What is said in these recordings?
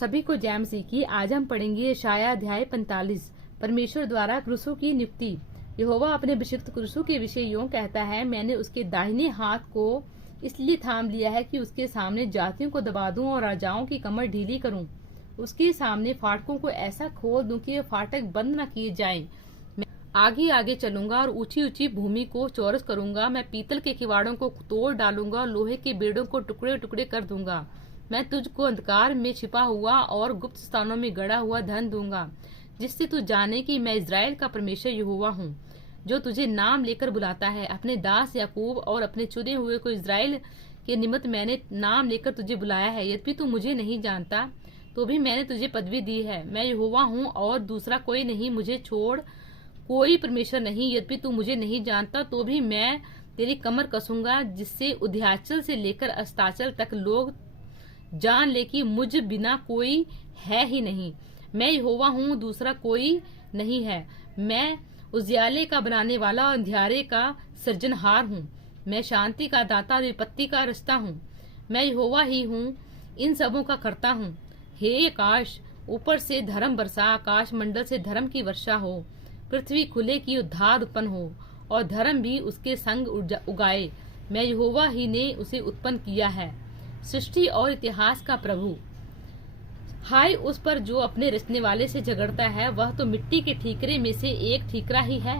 सभी को जय मसीह की। आज हम पढ़ेंगे यशायाह अध्याय 45। परमेश्वर द्वारा क्रूसों की नियुक्ति। यहोवा अपने अभिषिक्त क्रूसों के विषय यूं कहता है, मैंने उसके दाहिने हाथ को इसलिए थाम लिया है कि उसके सामने जातियों को दबा दूं और राजाओं की कमर ढीली करूं। उसके सामने फाटकों को ऐसा खोल दूं कि फाटक बंद न किए जाएं। मैं आगे आगे चलूंगा और ऊंची ऊंची भूमि को चौरस करूंगा। मैं पीतल के किवाड़ों को तोड़ डालूंगा और लोहे के बेड़ों को टुकड़े टुकड़े कर दूंगा। मैं तुझको अंधकार में छिपा हुआ और गुप्त स्थानों में गड़ा हुआ धन दूंगा, जिससे तू जाने कि मैं इज़राइल का परमेश्वर यहोवा हूँ, जो तुझे नाम लेकर बुलाता है। अपने दास याकूब और अपने चुने हुए को इज़राइल के निमित्त मैंने नाम लेकर तुझे बुलाया है। यद्यपि तू मुझे नहीं जानता, तो भी मैंने तुझे पदवी दी है। मैं यहोवा हूँ और दूसरा कोई नहीं, मुझे छोड़ कोई परमेश्वर नहीं। यद्यपि तू मुझे नहीं जानता, तो भी मैं तेरी कमर कसूंगा, जिससे उध्याचल से लेकर अस्ताचल तक लोग जान ले कि मुझ बिना कोई है ही नहीं। मैं यहोवा हूँ, दूसरा कोई नहीं है। मैं उजियाले का बनाने वाला और अंधियारे का सृजनहार हूँ। मैं शांति का दाता और विपत्ति का रास्ता हूँ। मैं यहोवा ही हूँ, इन सबों का करता हूँ। हे आकाश, ऊपर से धर्म बरसा, आकाश मंडल से धर्म की वर्षा हो। पृथ्वी खुले की उद्धार उत्पन्न हो और धर्म भी उसके संग उगाए। मैं यहोवा ही ने उसे उत्पन्न किया है, सृष्टि और इतिहास का प्रभु। हाय उस पर जो अपने रचने वाले से झगड़ता है, वह तो मिट्टी के ठीकरे में से एक ठीकरा ही है।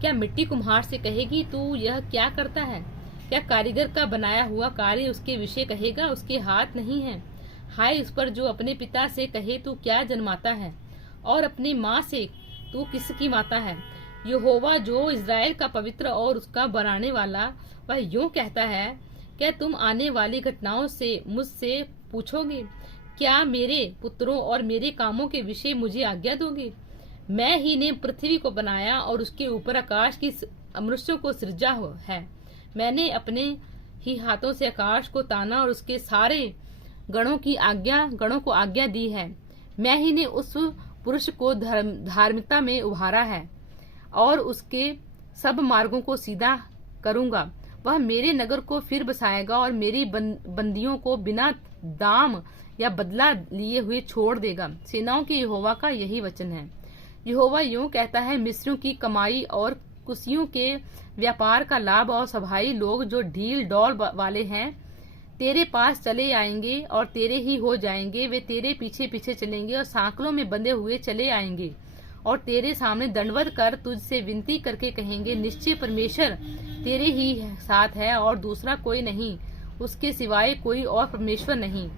क्या मिट्टी कुम्हार से कहेगी, तू यह क्या करता है? क्या कारीगर का बनाया हुआ कार्य उसके विषय कहेगा, उसके हाथ नहीं है? हाय उस पर जो अपने पिता से कहे, तू क्या जन्माता है, और अपनी माँ से, तू किसकी माता है? यहोवा जो इज़राइल का पवित्र और उसका बनाने वाला, वह यूं कहता है, क्या तुम आने वाली घटनाओं से मुझसे पूछोगे? क्या मेरे पुत्रों और मेरे कामों के विषय मुझे आज्ञा दोगे? मैं ही ने पृथ्वी को बनाया और उसके ऊपर आकाश की मनुष्यों को सृजा है। मैंने अपने ही हाथों से आकाश को ताना और उसके सारे गणों को आज्ञा दी है। मैं ही ने उस पुरुष को धार्मिकता में उभारा है और उसके सब मार्गों को सीधा करूंगा। वह मेरे नगर को फिर बसाएगा और मेरी बंदियों को बिना दाम या बदला लिए हुए छोड़ देगा। सेनाओं के यहोवा का यही वचन है। यहोवा यूं कहता है, मिस्रियों की कमाई और कुसियों के व्यापार का लाभ और सभाई लोग जो ढील डौल वाले हैं, तेरे पास चले आएंगे और तेरे ही हो जाएंगे। वे तेरे पीछे पीछे चलेंगे और सांकलों में बंधे हुए चले आएंगे और तेरे सामने दंडवत कर तुझसे विनती करके कहेंगे, निश्चय परमेश्वर तेरे ही साथ है और दूसरा कोई नहीं, उसके सिवाय कोई और परमेश्वर नहीं।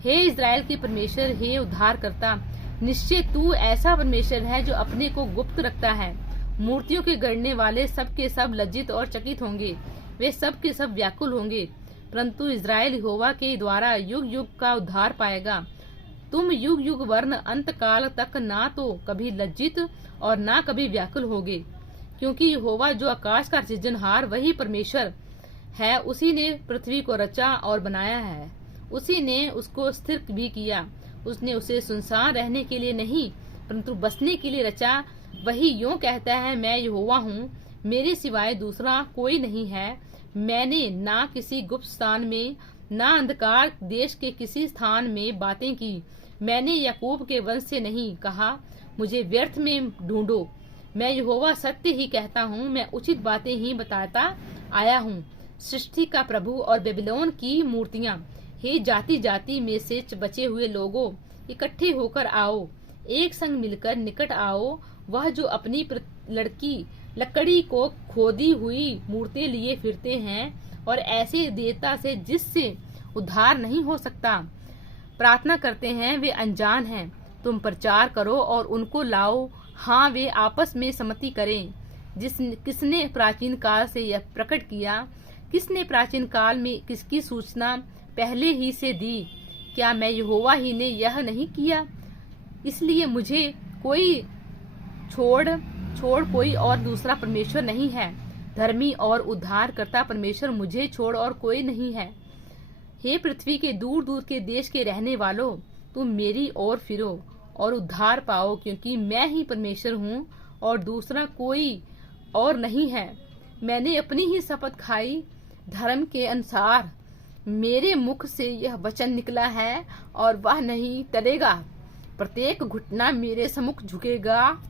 हे इज़राइल के परमेश्वर, हे उद्धार करता, निश्चय तू ऐसा परमेश्वर है जो अपने को गुप्त रखता है। मूर्तियों के गढ़ने वाले सब के सब लज्जित और चकित होंगे, वे सब के सब व्याकुल होंगे, परंतु इज़राइल यहोवा के द्वारा युग युग का उद्धार पाएगा। तुम युग युग वर्ण अंत काल तक ना तो कभी लज्जित और ना कभी व्याकुल होगे, क्योंकि यहोवा जो आकाश का सृजनहार वही परमेश्वर है। उसी ने पृथ्वी को रचा और बनाया है, उसी ने उसको स्थिर भी किया। उसने उसे सुनसान रहने के लिए नहीं, परंतु बसने के लिए रचा। वही यूं कहता है, मैं यहोवा हूँ, मेरे सिवाय दूसरा कोई नहीं है। मैंने ना किसी गुप्त स्थान में, ना अंधकार देश के किसी स्थान में बातें की। मैंने याकूब के वंश से नहीं कहा, मुझे व्यर्थ में ढूंढो। मैं यहोवा सत्य ही कहता हूँ, मैं उचित बातें ही बताता आया हूँ। सृष्टि का प्रभु और बेबीलोन की मूर्तियाँ, हे जाति जाति में से बचे हुए लोगों, इकट्ठे होकर आओ, एक संग मिलकर निकट आओ। वह जो अपनी लकड़ी को खोदी हुई मूर्तें लिए फिरते हैं और ऐसे देवता से जिससे उद्धार नहीं हो सकता प्रार्थना करते हैं, वे अनजान हैं। तुम प्रचार करो और उनको लाओ। हाँ, वे आपस में सम्मति करें। किसने प्राचीन काल से यह प्रकट किया? किसने प्राचीन काल में किसकी सूचना पहले ही से दी? क्या मैं यहोवा ही ने यह नहीं किया? इसलिए मुझे कोई छोड़ कोई और दूसरा परमेश्वर नहीं है। धर्मी और उद्धार करता परमेश्वर मुझे छोड़ और कोई नहीं है। हे पृथ्वी के दूर दूर के देश के रहने वालों, तुम मेरी ओर फिरो और उद्धार पाओ, क्योंकि मैं ही परमेश्वर हूँ और दूसरा कोई और नहीं है। मैंने अपनी ही शपथ खाई, धर्म के अनुसार मेरे मुख से यह वचन निकला है और वह नहीं टलेगा। प्रत्येक घुटना मेरे सम्मुख झुकेगा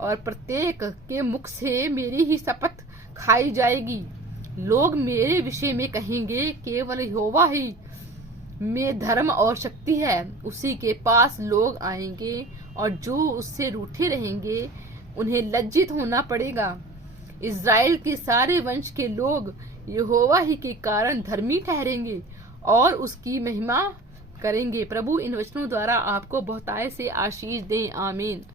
और प्रत्येक के मुख से मेरी ही शपथ खाई जाएगी। लोग मेरे विषय में कहेंगे, केवल यहोवा ही में धर्म और शक्ति है। उसी के पास लोग आएंगे और जो उससे रूठे रहेंगे उन्हें लज्जित होना पड़ेगा। इज़राइल के सारे वंश के लोग यहोवा ही के कारण धर्मी ठहरेंगे और उसकी महिमा करेंगे। प्रभु इन वचनों द्वारा आपको बहुतायत से आशीष दें। आमीन।